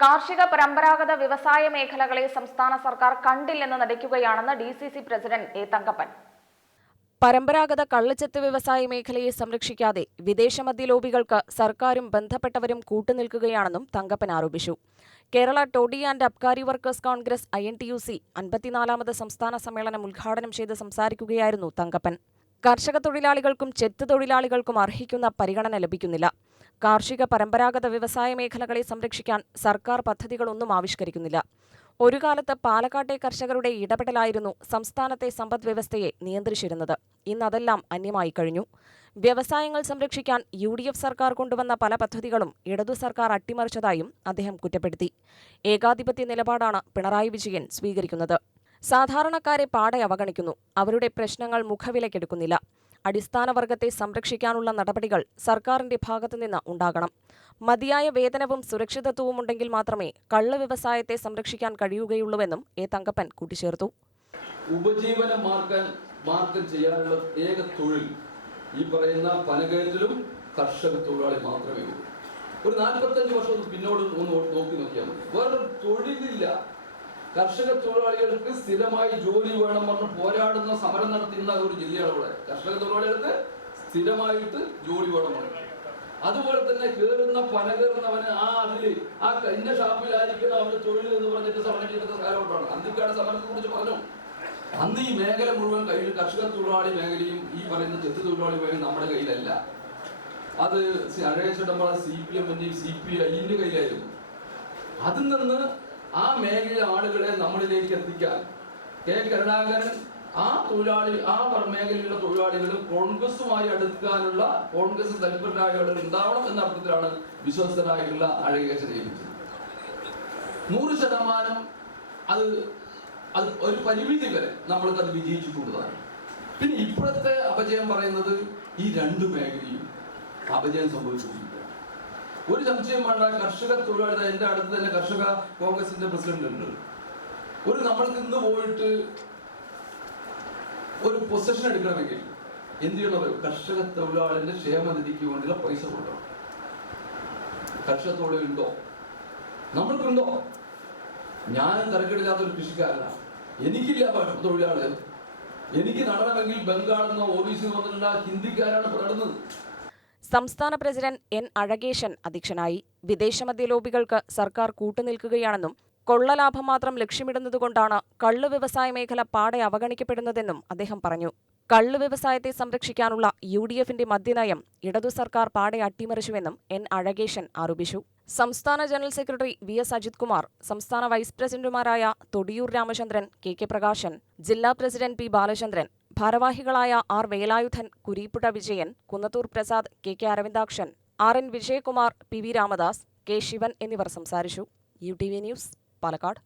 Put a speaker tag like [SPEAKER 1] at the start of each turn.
[SPEAKER 1] കാർഷിക പരമ്പരാഗത വ്യവസായ മേഖലകളെ സംസ്ഥാന സർക്കാർ കണ്ടില്ലെന്ന് നടിക്കുകയാണെന്ന് D C C president A Thankappan.
[SPEAKER 2] പരമ്പരാഗത കള്ളുചെത്ത് വ്യവസായ മേഖലയെ സംരക്ഷിക്കാതെ വിദേശമദ്യ മദ്യലോബികൾക്ക് സർക്കാരും ബന്ധപ്പെട്ടവരും കൂട്ടുനിൽക്കുകയാണെന്നും തങ്കപ്പൻ ആരോപിച്ചു. Kerala toddy and abkari workers Congress I N T U C അൻപത്തിനാലാമത് സംസ്ഥാന സമ്മേളനം ഉദ്ഘാടനം ചെയ്ത് സംസാരിക്കുകയായിരുന്നു തങ്കപ്പൻ. കർഷക തൊഴിലാളികൾക്കും ചെത്ത് തൊഴിലാളികൾക്കും അർഹിക്കുന്ന പരിഗണന ലഭിക്കുന്നില്ല. കാർഷിക പരമ്പരാഗത വ്യവസായ മേഖലകളെ സംരക്ഷിക്കാൻ സർക്കാർ പദ്ധതികളൊന്നും ആവിഷ്കരിക്കുന്നില്ല. ഒരു കാലത്ത് പാലക്കാട്ടെ കർഷകരുടെ ഇടപെടലായിരുന്നു സംസ്ഥാനത്തെ സമ്പദ് വ്യവസ്ഥയെ നിയന്ത്രിച്ചിരുന്നത്. ഇന്നതെല്ലാം അന്യമായി കഴിഞ്ഞു. വ്യവസായങ്ങൾ സംരക്ഷിക്കാൻ യു ഡി എഫ് സർക്കാർ കൊണ്ടുവന്ന പല പദ്ധതികളും ഇടതു സർക്കാർ അട്ടിമറിച്ചതായും അദ്ദേഹം കുറ്റപ്പെടുത്തി. ഏകാധിപത്യ നിലപാടാണ് പിണറായി വിജയൻ സ്വീകരിക്കുന്നത്. സാധാരണക്കാരെ പാടെ അവഗണിക്കുന്നു. അവരുടെ പ്രശ്നങ്ങൾ മുഖവിലക്കെടുക്കുന്നില്ല. അടിസ്ഥാന വർഗത്തെ സംരക്ഷിക്കാനുള്ള നടപടികൾ സർക്കാരിന്റെ ഭാഗത്തുനിന്ന് ഉണ്ടാകണം. മതിയായ വേതനവും സുരക്ഷിതത്വവും ഉണ്ടെങ്കിൽ മാത്രമേ കള്ള വ്യവസായത്തെ സംരക്ഷിക്കാൻ കഴിയുകയുള്ളൂവെന്നും എ. തങ്കപ്പൻ കൂട്ടിച്ചേർത്തു.
[SPEAKER 3] ഉപജീവന മാർഗം മാർഗം ചെയ്യാനുള്ള ഏക തൊഴിൽ ഈ പറയുന്ന പനകയറ്റിലും കർഷക തൊഴിലാളി മാത്രമേ ഉള്ളൂ. ഒരു നാൽപ്പത്തഞ്ച് വർഷം പിന്നോട് ഒന്ന് നോക്കി നോക്കിയാൽ മതി. വേറൊരു തൊഴിലില്ല. കർഷക തൊഴിലാളികൾക്ക് സ്ഥിരമായി ജോലി വേണം പറഞ്ഞ് പോരാടുന്ന സമരം നടത്തിയിരുന്ന ഒരു ജില്ലയാണ് ഇവിടെ. കർഷക തൊഴിലാളികൾക്ക് സ്ഥിരമായിട്ട് ജോലി വേണം പറഞ്ഞു. അതുപോലെ തന്നെ കേറുന്ന പന കയറുന്നവന് ആ അതിൽ ആ ഇന്ന ഷാപ്പിലായിരിക്കണം അവന് തൊഴിൽ എന്ന് പറഞ്ഞിട്ട് സമരം ചെയ്യുന്ന കാലഘട്ടമാണ്. അന്തിക്കാട് സമരത്തെ കുറിച്ച് പറഞ്ഞു. അന്ന് ഈ മേഖല മുഴുവൻ കയ്യിൽ കർഷക തൊഴിലാളി മേഖലയും ഈ പറയുന്ന ചെത്ത് തൊഴിലാളി മേഖല നമ്മുടെ കയ്യിലല്ല. അത് അഴകച്ചടമ്പ സി പി എമ്മിന്റെയും സി പി ഐന്റെ കയ്യിലായിരുന്നു. അതിൽ നിന്ന് ആ മേഖല ആളുകളെ നമ്മളിലേക്ക് എത്തിക്കാൻ. കെ. കരുണാകരൻ ആ തൊഴിലാളി ആ മേഖലയിലുള്ള തൊഴിലാളികൾ കോൺഗ്രസുമായി അടുക്കാനുള്ള കോൺഗ്രസ് തൽപരരായ ആളുകൾ ഉണ്ടാവണം എന്ന അർത്ഥത്തിലാണ് വിശ്വസ്തനായുള്ള അഴകേശ നിയമിച്ചത് നൂറ് ശതമാനം അത് അത് ഒരു പരിമിതി വരെ നമ്മൾക്ക് അത് വിജയിച്ചിട്ടുള്ളതാണ്. പിന്നെ ഇപ്പോഴത്തെ അപജയം പറയുന്നത് ഈ രണ്ട് മേഖലയും അപജയം സംഭവിച്ചിട്ടുണ്ട്. ഒരു സംശയം വേണ്ട. കർഷക തൊഴിലാളി എന്റെ അടുത്ത് തന്നെ കർഷക കോൺഗ്രസിന്റെ പ്രസിഡന്റ് ഉണ്ട്. ഒരു നമ്മൾക്ക് നിന്ന് പോയിട്ട് ഒരു പൊസിഷൻ എടുക്കണമെങ്കിൽ എന്ത് ചെയ്യണം? കർഷക തൊഴിലാളിന്റെ ക്ഷേമനിധിക്ക് വേണ്ടിയുള്ള പൈസ കൊടുക്കണം. കർഷക തൊഴിലുണ്ടോ നമ്മൾക്കുണ്ടോ? ഞാനും തിരക്കെടുക്കാത്ത ഒരു കൃഷിക്കാരനാണ്. എനിക്കില്ല തൊഴിലാളി. എനിക്ക് നടണമെങ്കിൽ ബംഗാളിൽ നിന്ന് ഓഫീസിൽ വന്നിട്ടുള്ള ഹിന്ദിക്കാരാണ് നടന്നത്
[SPEAKER 2] സംസ്ഥാന പ്രസിഡന്റ് എൻ അഴകേശൻ അധ്യക്ഷനായി വിദേശ മദ്യലോബികൾക്ക് സർക്കാർ കൂട്ടുനിൽക്കുകയാണെന്നും കൊള്ളലാഭം മാത്രം ലക്ഷ്യമിടുന്നതുകൊണ്ടാണ് കള്ളു വ്യവസായ മേഖല പാടെ അവഗണിക്കപ്പെടുന്നതെന്നും അദ്ദേഹം പറഞ്ഞു. കള്ളു വ്യവസായത്തെ സംരക്ഷിക്കാനുള്ള യു ഡി എഫിന്റെ മദ്യനയം ഇടതു സർക്കാർ പാടെ അട്ടിമറിച്ചുവെന്നും എൻ അഴകേശൻ ആരോപിച്ചു. സംസ്ഥാന general secretary V S Ajith Kumar സംസ്ഥാന വൈസ് പ്രസിഡന്റുമാരായ തൊടിയൂർ രാമചന്ദ്രൻ കെ കെ പ്രകാശൻ ജില്ലാ പ്രസിഡന്റ് പി ബാലചന്ദ്രൻ ഭാരവാഹികളായ R Velayudhan Kureeppuzha Vijayan Kunnathur Prasad K K Aravindakshan R N Vijayakumar P V Ramadas K Sivan എന്നിവർ സംസാരിച്ചു. U T V news Palakkad.